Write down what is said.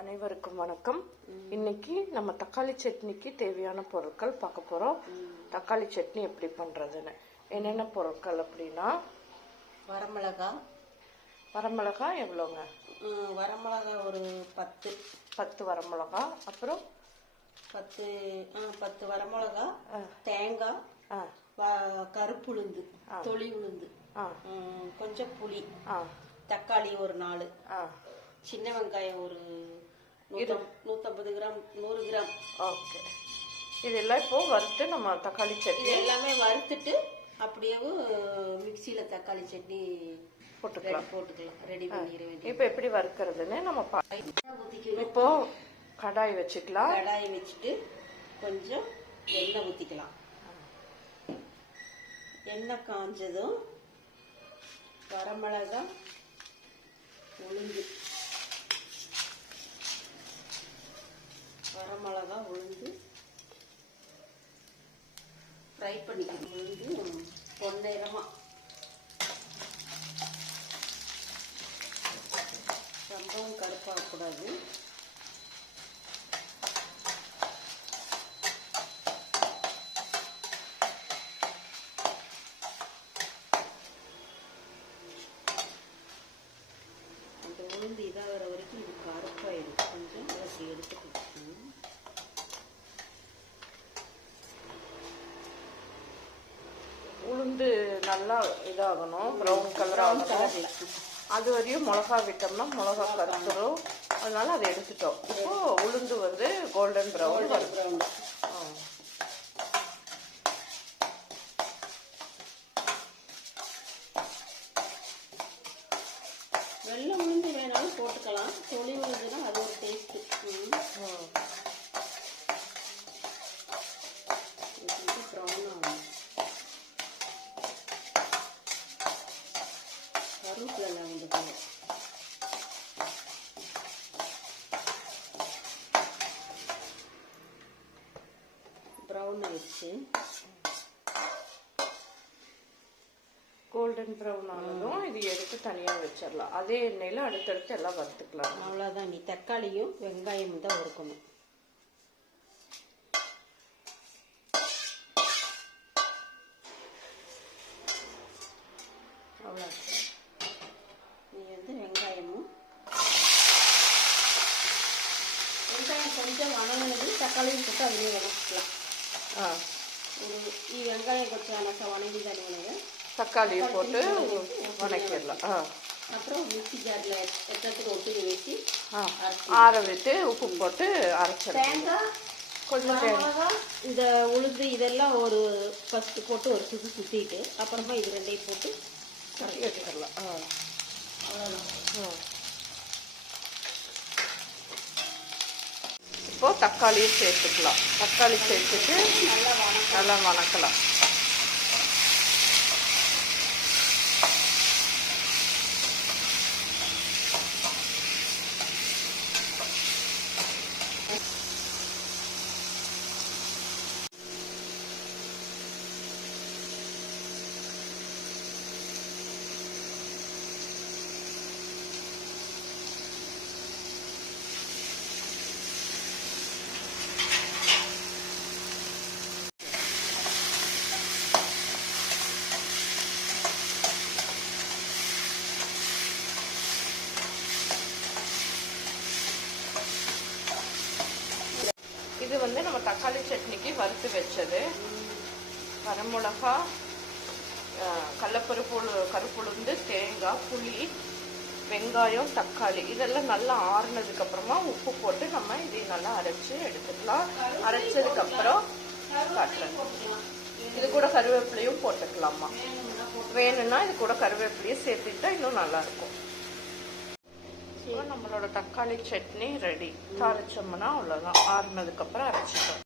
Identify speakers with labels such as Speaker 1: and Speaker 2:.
Speaker 1: அனைவருக்கும் வணக்கம். இன்னைக்கு நம்ம தக்காளி சட்னிக்கு தேவையான பொருட்கள் பார்க்க போறோம். தக்காளி சட்னி எப்படி பண்றதுன்னு. என்னென்ன பொருட்கள் அப்படின்னா
Speaker 2: வரமிளகா.
Speaker 1: வரமிளகாய் எவ்வளோங்க?
Speaker 2: வரமிளகா ஒரு பத்து.
Speaker 1: பத்து வரமிளகா. அப்புறம்?
Speaker 2: பத்து பத்து வரமிளகா தேங்காய்
Speaker 1: ஆ.
Speaker 2: வ- கருப்புளுந்து தொளி உளுந்து கொஞ்சம் புளி
Speaker 1: ஆ.
Speaker 2: தக்காளி ஒரு நாலு சின்ன வெங்காயம் ஒரு நூத்தம்- நூத்தம்பது கிராம் நூறு கிராம்.
Speaker 1: ஓகே. இதெல்லாம் இப்போ வறுத்து நம்ம தக்காளி
Speaker 2: இது
Speaker 1: சட்னி
Speaker 2: எல்லாமே வறுத்துட்டு அப்படியே மிக்சியில தக்காளி சட்னி
Speaker 1: போட்டுக்கலாம்.
Speaker 2: போட்டுக்கலாம். ரெடி பண்ணிட
Speaker 1: இப்போ எப்படி வறுக்கிறதுன்னு நம்ம இப்போ கடாய் வச்சுக்கலாம்.
Speaker 2: கடாயை வச்சுட்டு கொஞ்சம் எண்ணெய் ஊற்றிக்கலாம் எண்ணெய் காஞ்சதும் வரமிளகா உளுந்து. வரமிளகா உளுந்து ஃப்ரை பண்ணிக்கணும் உளுந்து பொன்னிறமாக ரொம்பவும் கருப்பாகக்கூடாது. அந்த உளுந்து இதாகிற வரைக்கும் இது கருப்பாயிடும். கொஞ்சம் அலசி எடுத்துக்கணும்
Speaker 1: உளுந்து நல்லா இதாகணும். ப்ரௌன் கலர் ஆகணும். அது வரையும் மிளகா விட்டோம்னா மிளகா கருத்துரும் அதனால அதை எடுத்துட்டோம். இப்போ உளுந்து வந்து கோல்டன் ப்ரௌன் வரும்
Speaker 2: ப்ரௌன் வெள்ளை உளுந்து வேணாலும் போட்டுக்கலாம். தொளி உளுந்துனா அது ஒரு டேஸ்ட்டு ப்ரௌன் ஆகும் கருவேப்பிலை வந்து போகும் ப்ரௌன் ஆயிடுச்சு.
Speaker 1: கோல்டன் ப்ரௌன் ஆனதும் இது எடுத்து தனியாக வச்சிடலாம் அதே எண்ணெயில் அடுத்தடுத்து எல்லாம் வறுத்துக்கலாம்.
Speaker 2: அவ்வளோதான் நீ தக்காளியும் வெங்காயமும் தான் வறுக்கணும் அவ்வளோ நீ வந்து வெங்காயமும் வெங்காயம் கொஞ்சம் வணங்கினது தக்காளியும் போட்டு அதுலேயே வணக்கலாம்
Speaker 1: ஆ.
Speaker 2: ஒரு நீ வெங்காயம் கொஞ்சம் வணக்க வணங்கி தனியாக
Speaker 1: தக்காளியை போட்டு வணக்கிடலாம் ஆ.
Speaker 2: அப்புறம் மிக்சி ஜாரில் எட்டத்துக்கு ஒட்டுக்கு வச்சு
Speaker 1: ஆற விட்டு உப்பு போட்டு அரைச்சிடலாம்.
Speaker 2: தேங்காய்
Speaker 1: கொஞ்சம்
Speaker 2: மிளகா, இந்த உளுந்து இதெல்லாம் ஒரு ஃபஸ்ட்டு போட்டு ஒரு சுத்து சுற்றிட்டு அப்புறமா இது ரெண்டையும் போட்டு
Speaker 1: எடுத்துடலாம் ஆ.
Speaker 2: அவ்வளோதான்
Speaker 1: ஆ. இப்போ தக்காளியும் சேர்த்துக்கலாம் தக்காளி சேர்த்துட்டு
Speaker 2: நல்லா
Speaker 1: நல்லா வணக்கலாம் இது வந்து நம்ம தக்காளி சட்னிக்கு வறுத்து வச்சது. வரமிளகா கடலப்பருப்பு கருப்புளுந்து தேங்காய் புளி வெங்காயம் தக்காளி இதெல்லாம் நல்லா ஆறுனதுக்கு அப்புறமா உப்பு போட்டு நம்ம இதை நல்லா அரைச்சு எடுத்துக்கலாம். அரைச்சதுக்கு அப்புறம் காட்டுறேன். இது கூட கருவேப்பிலையும் போட்டுக்கலாமா? வேணும்னா இது கூட கருவேப்பிலையும் சேர்த்துட்டா இன்னும் நல்லா இருக்கும். இப்போ நம்மளோட தக்காளி சட்னி ரெடி தாளிச்சோம்னா அவ்வளோதான் ஆறுனதுக்கப்புறம் அப்புறம் அரைச்சிட்டோம்